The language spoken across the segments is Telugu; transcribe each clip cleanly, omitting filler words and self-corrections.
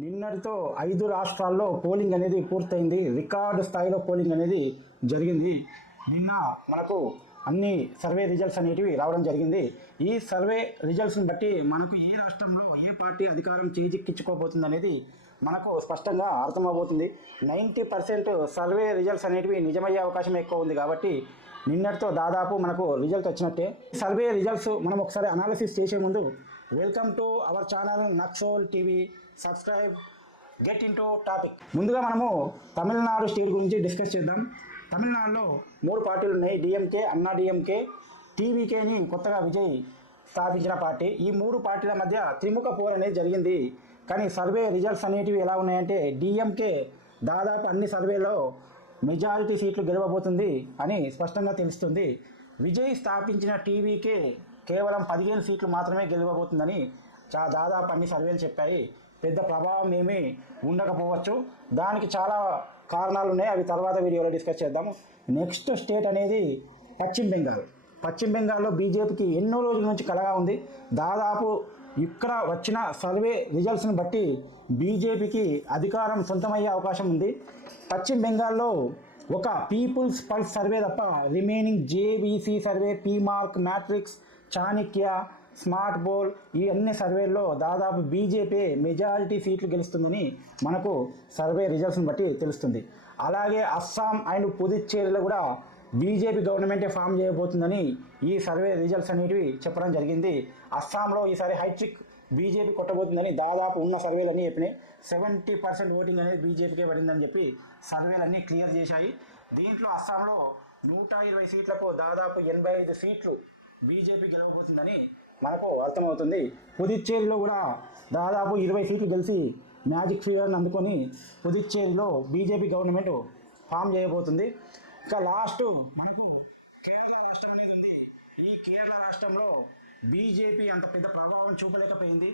నిన్నటితో 5 రాష్ట్రాల్లో పోలింగ్ అనేది పూర్తయింది. రికార్డు స్థాయిలో పోలింగ్ అనేది జరిగింది. నిన్న మనకు అన్ని సర్వే రిజల్ట్స్ అనేటివి రావడం జరిగింది. ఈ సర్వే రిజల్ట్స్ని బట్టి మనకు ఏ రాష్ట్రంలో ఏ పార్టీ అధికారం చేజిక్కించుకోబోతుంది అనేది మనకు స్పష్టంగా అర్థమవుతుంది. 90% సర్వే రిజల్ట్స్ అనేటివి నిజమయ్యే అవకాశం ఎక్కువ ఉంది. కాబట్టి నిన్నటితో దాదాపు మనకు రిజల్ట్ వచ్చినట్టే. సర్వే రిజల్ట్స్ మనం ఒకసారి అనాలిసిస్ చేసే ముందు వెల్కమ్ టు అవర్ ఛానల్ నక్సోల్ TV. Subscribe, get into topic. ముందుగా మనము తమిళనాడు స్టేట్ గురించి డిస్కస్ చేద్దాం. తమిళనాడులో 3 పార్టీలు ఉన్నాయి. డిఎంకే, అన్నా డిఎంకే, టీవీకేని కొత్తగా విజయ్ స్థాపించిన పార్టీ. ఈ 3 పార్టీల మధ్య త్రిముఖ పోరు అనేది జరిగింది. కానీ సర్వే రిజల్ట్స్ అనేటివి ఎలా ఉన్నాయంటే డిఎంకే దాదాపు అన్ని సర్వేలో మెజారిటీ సీట్లు గెలవబోతుంది అని స్పష్టంగా తెలుస్తుంది. విజయ్ స్థాపించిన టీవీకే కేవలం 15 సీట్లు మాత్రమే గెలవబోతుందని దాదాపు అన్ని సర్వేలు చెప్పాయి. పెద్ద ప్రభావం ఏమీ ఉండకపోవచ్చు. దానికి చాలా కారణాలు ఉన్నాయి. అవి తర్వాత వీడియోలో డిస్కస్ చేద్దాము. నెక్స్ట్ స్టేట్ అనేది పశ్చిమ బెంగాల్. పశ్చిమ బెంగాల్లో బీజేపీకి ఎన్నో రోజుల నుంచి కలగా ఉంది. దాదాపు ఇక్కడ వచ్చిన సర్వే రిజల్ట్స్ని బట్టి బీజేపీకి అధికారం సొంతమయ్యే అవకాశం ఉంది. పశ్చిమ బెంగాల్లో ఒక పీపుల్స్ పల్స్ సర్వే తప్ప remaining JBC survey, Pmarq, Matrix, Chanakya, smart poll ఈ అన్ని సర్వేల్లో దాదాపు బీజేపీ మెజారిటీ సీట్లు గెలుస్తుందని మనకు సర్వే రిజల్ట్స్ని బట్టి తెలుస్తుంది. అలాగే అస్సాం అండ్ పుదుచ్చేరిలో కూడా బీజేపీ గవర్నమెంటే ఫామ్ చేయబోతుందని ఈ సర్వే రిజల్ట్స్ అనేటివి చెప్పడం జరిగింది. అస్సాంలో ఈసారి హైట్రిక్ బీజేపీ కొట్టబోతుందని దాదాపు ఉన్న సర్వేలన్నీ చెప్పినాయి. 70% ఓటింగ్ అనేది బీజేపీకే పడిందని చెప్పి సర్వేలన్నీ క్లియర్ చేశాయి. దీంట్లో అస్సాంలో 120 సీట్లకు దాదాపు 85 సీట్లు బీజేపీ గెలవబోతుందని మనకు అర్థమవుతుంది. పుదుచ్చేరిలో కూడా దాదాపు 20 సీట్లు గెలిచి మ్యాజిక్ ఫిగర్ని అందుకొని పుదుచ్చేరిలో బీజేపీ గవర్నమెంట్ ఫామ్ చేయబోతుంది. ఇంకా లాస్ట్ మనకు కేరళ రాష్ట్రం అనేది ఉంది. ఈ కేరళ రాష్ట్రంలో బీజేపీ అంత పెద్ద ప్రభావం చూపలేకపోయింది.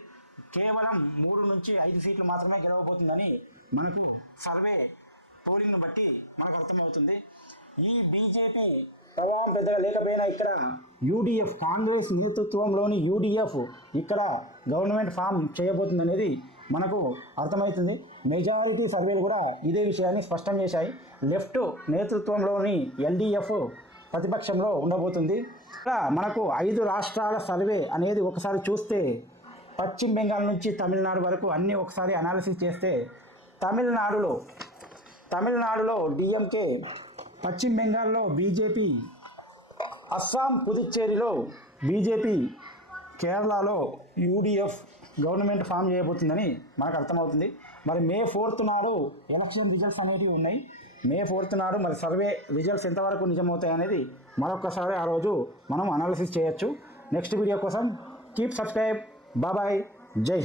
కేవలం 3 నుంచి 5 సీట్లు మాత్రమే గెలవబోతుందని మనకు సర్వే పోలింగ్ను బట్టి మనకు అర్థమవుతుంది. ఈ బీజేపీ ప్రభావం పెద్దగా లేకపోయినా ఇక్కడ యూడిఎఫ్, కాంగ్రెస్ నేతృత్వంలోని యూడిఎఫ్ ఇక్కడ గవర్నమెంట్ ఫామ్ చేయబోతుంది అనేది మనకు అర్థమవుతుంది. మెజారిటీ సర్వేలు కూడా ఇదే విషయాన్ని స్పష్టం చేశాయి. లెఫ్ట్ నేతృత్వంలోని ఎల్డీఎఫ్ ప్రతిపక్షంలో ఉండబోతుంది. ఇక్కడ మనకు 5 రాష్ట్రాల సర్వే అనేది ఒకసారి చూస్తే పశ్చిమ బెంగాల్ నుంచి తమిళనాడు వరకు అన్నీ ఒకసారి అనాలిసిస్ చేస్తే తమిళనాడులో డిఎంకే, పశ్చిమ బెంగాల్లో బీజేపీ, అస్సాం పుదుచ్చేరిలో బీజేపీ, కేరళలో యూడిఎఫ్ గవర్నమెంట్ ఫామ్ చేయబోతుందని మనకు అర్థమవుతుంది. మరి మే 4th నాడు ఎలక్షన్ రిజల్ట్స్ అనేటివి ఉన్నాయి. మే 4th నాడు మరి సర్వే రిజల్ట్స్ ఎంతవరకు నిజమవుతాయి అనేది మరొకసారి ఆ రోజు మనం అనాలిసిస్ చేయొచ్చు. నెక్స్ట్ వీడియో కోసం కీప్ సబ్స్క్రైబ్. బాబాయ్, జై.